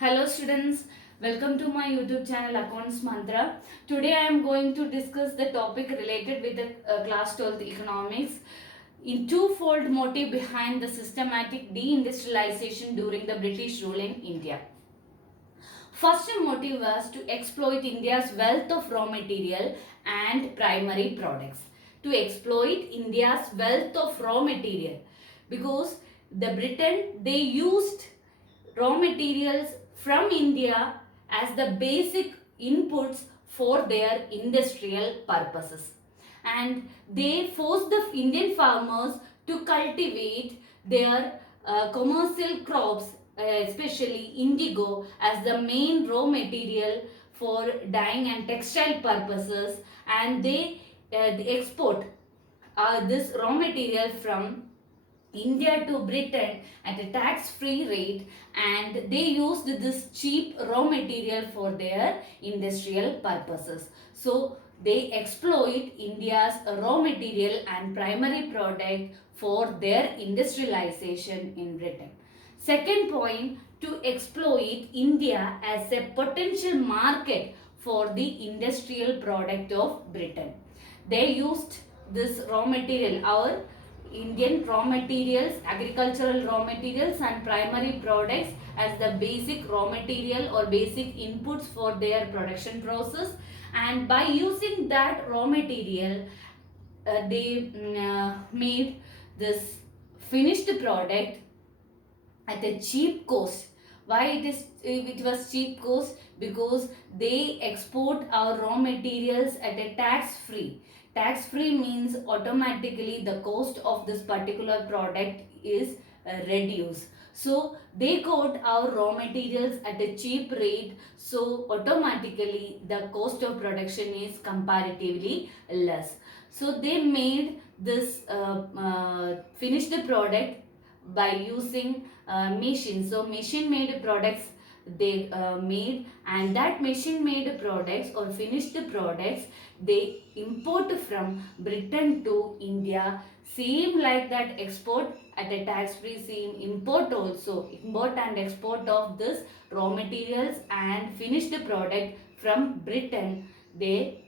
Hello students, welcome to my YouTube channel Accounts Mantra. Today I am going to discuss the topic related with the class 12th economics in twofold motive behind the systematic deindustrialization during the British rule in India. First motive was to exploit India's wealth of raw material and primary products. To exploit India's wealth of raw material because the Britain they used raw materials from India as the basic inputs for their industrial purposes. And they forced the Indian farmers to cultivate their commercial crops, especially indigo, as the main raw material for dyeing and textile purposes, and they export this raw material from India to Britain at a tax-free rate, and they used this cheap raw material for their industrial purposes. So they exploit India's raw material and primary product for their industrialization in Britain. Second point, to exploit India as a potential market for the industrial product of Britain. They used this raw material, our Indian raw materials, agricultural raw materials and primary products as the basic raw material or basic inputs for their production process, and by using that raw material they made this finished product at a cheap cost. Why it was cheap cost? Because they export our raw materials at a tax free. Tax free means automatically the cost of this particular product is reduced. So they got our raw materials at a cheap rate, so automatically the cost of production is comparatively less. So they made this finished product by using machines. So machine made products they made, and that machine made products or finished products they import from Britain to India. Same like that export at a tax free, same import also, import and export of this raw materials and finished product from Britain, they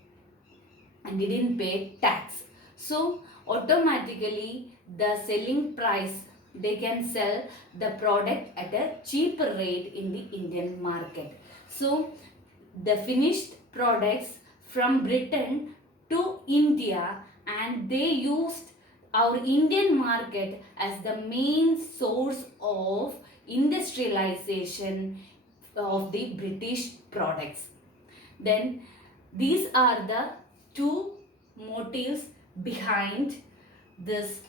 didn't pay tax. So automatically the selling price, they can sell the product at a cheaper rate in the Indian market. So the finished products from Britain to India, and they used our Indian market as the main source of industrialization of the British products. Then these are the two motives behind this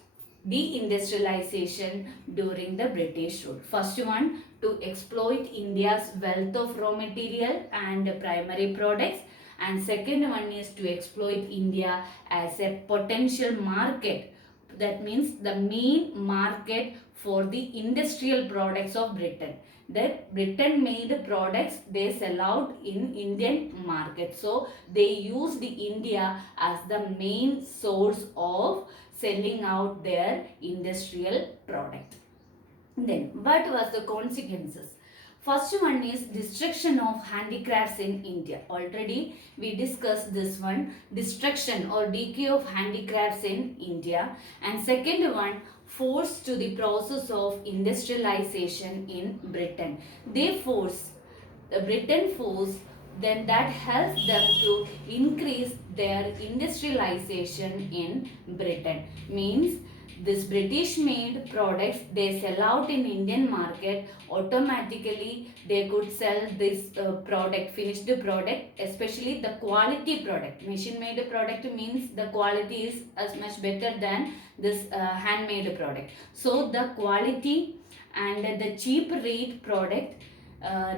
deindustrialization during the British rule. First one, to exploit India's wealth of raw material and primary products, and second one is to exploit India as a potential market. That means the main market for the industrial products of Britain. That Britain made products they sell out in Indian market. So they used India as the main source of selling out their industrial product. Then what was the consequences? First one is destruction of handicrafts in India. Already we discussed this one, destruction or decay of handicrafts in India. And second one, force to the process of industrialization in Britain. They force, Britain force, then that helps them to increase their industrialization in Britain. Means this British made products they sell out in Indian market, automatically they could sell this product, finished product, especially the quality product. Machine made product means the quality is as much better than this handmade product. So the quality and the cheap rate product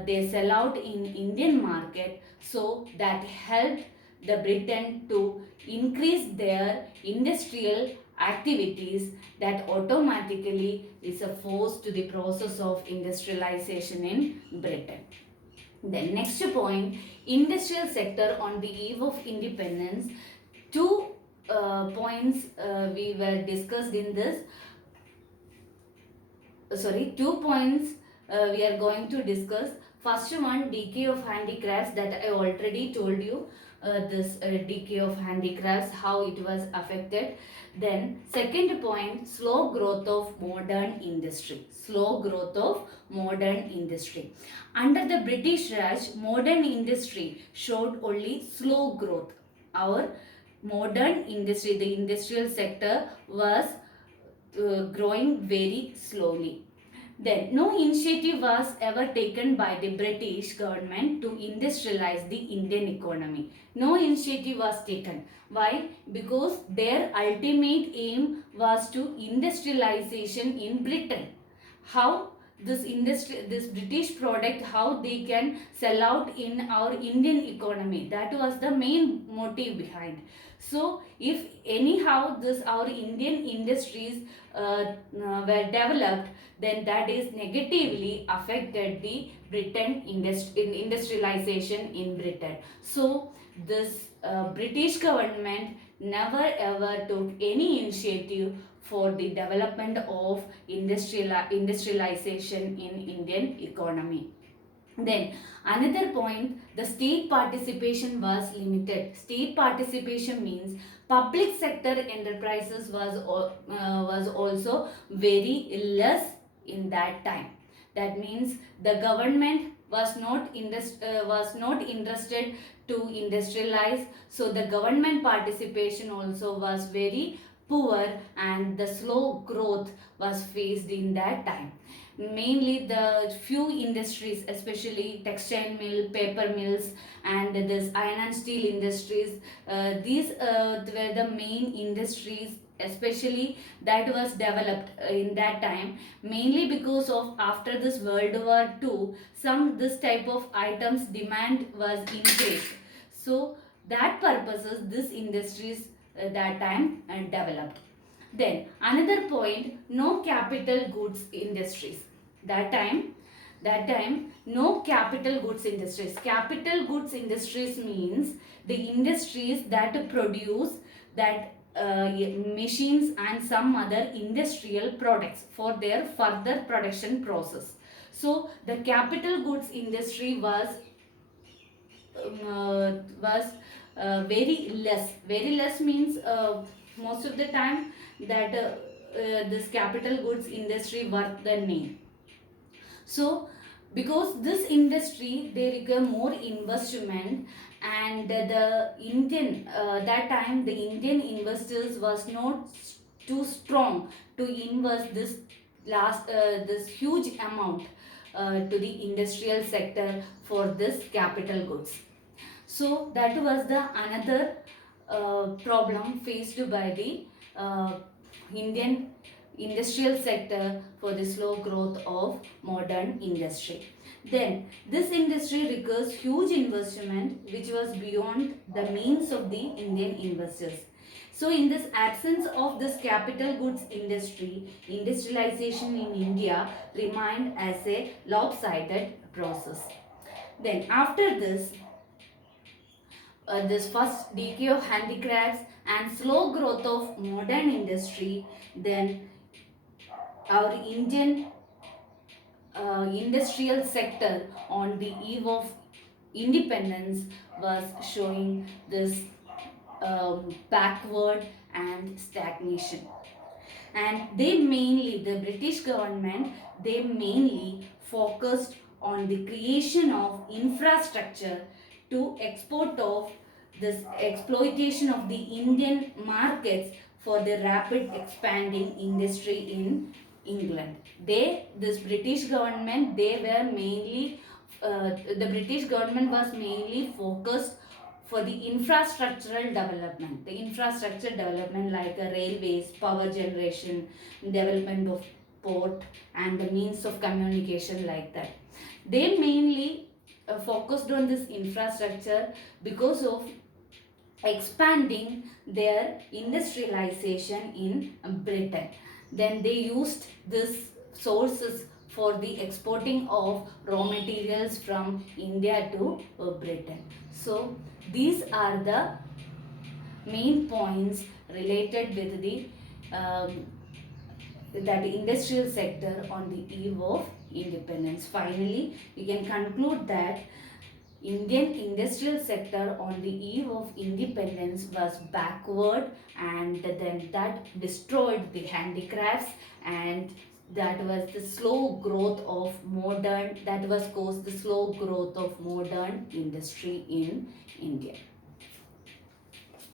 they sell out in Indian market, so that helped the Britain to increase their industrial activities, that automatically is a force to the process of industrialization in Britain. Then next point, industrial sector on the eve of independence. Two points we were discussed in this. Two points we are going to discuss. First one, decay of handicrafts, that I already told you. This decay of handicrafts, how it was affected. Then second point, slow growth of modern industry. Slow growth of modern industry. Under the British Raj, modern industry showed only slow growth. Our modern industry, the industrial sector, was growing very slowly. Then, no initiative was ever taken by the British government to industrialize the Indian economy. No initiative was taken. Why? Because their ultimate aim was to industrialization in Britain. How this British product, how they can sell out in our Indian economy, that was the main motive behind. So if anyhow this our Indian industries were developed, then that is negatively affected the Britain industrialization in Britain. So this British government never ever took any initiative for the development of industrialization in Indian economy. Then another point, the state participation was limited. State participation means public sector enterprises was also very less in that time. That means the government was not interested to industrialize, so the government participation also was very poor, and the slow growth was faced in that time. Mainly the few industries, especially textile mill, paper mills, and this iron and steel industries, these were the main industries especially that was developed in that time, mainly because of after this World War II, some this type of items demand was increased. So that purposes this industries that time developed. Then another point, no capital goods industries. That time, no capital goods industries. Capital goods industries means the industries that produce that machines and some other industrial products for their further production process. So the capital goods industry was very less. Very less means most of the time that this capital goods industry worth the name. So because this industry they require more investment, and the Indian that time the Indian investors was not too strong to invest this huge amount to the industrial sector for this capital goods. So that was the another problem faced by the Indian industrial sector for the slow growth of modern industry. Then this industry requires huge investment which was beyond the means of the Indian investors. So in this absence of this capital goods industry, industrialization in India remained as a lopsided process. Then after this first decay of handicrafts and slow growth of modern industry, then our Indian industrial sector on the eve of independence was showing this backward and stagnation. And the British government, they mainly focused on the creation of infrastructure to export of this exploitation of the Indian markets for the rapid expanding industry in England. This British government, the British government was mainly focused for the infrastructural development. The infrastructure development like railways, power generation, development of port, and the means of communication like that. They mainly focused on this infrastructure because of expanding their industrialization in Britain. Then they used this sources for the exporting of raw materials from India to Britain. So these are the main points related with the that industrial sector on the eve of independence. Finally, we can conclude that Indian industrial sector on the eve of independence was backward, and then that destroyed the handicrafts, and that was the slow growth of modern, that was caused the slow growth of modern industry in India.